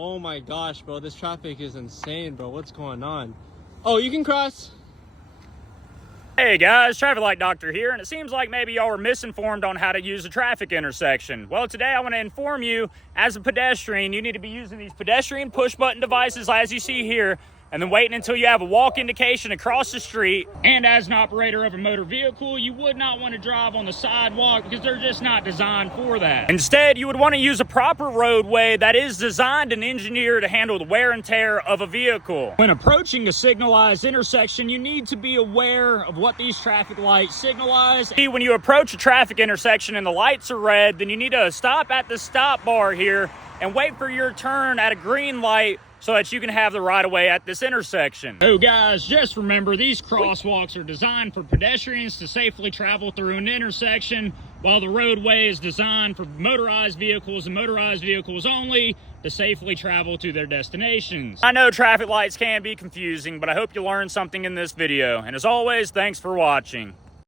Oh my gosh, bro, this traffic is insane, bro. What's going on? Oh, you can cross. Hey guys, Traffic Light Doctor here, and it seems like maybe y'all were misinformed on how to use a traffic intersection. Well, today I want to inform you, as a pedestrian, you need to be using these pedestrian push-button devices as you see here, and then waiting until you have a walk indication across the street. And as an operator of a motor vehicle, you would not want to drive on the sidewalk because they're just not designed for that. Instead, you would want to use a proper roadway that is designed and engineered to handle the wear and tear of a vehicle. When approaching a signalized intersection, you need to be aware of what these traffic lights signalize. When you approach a traffic intersection and the lights are red, then you need to stop at the stop bar here and wait for your turn at a green light so that you can have the right of way at this intersection. So guys, just remember, these crosswalks are designed for pedestrians to safely travel through an intersection, while the roadway is designed for motorized vehicles and motorized vehicles only to safely travel to their destinations. I know traffic lights can be confusing, but I hope you learned something in this video. And as always, thanks for watching.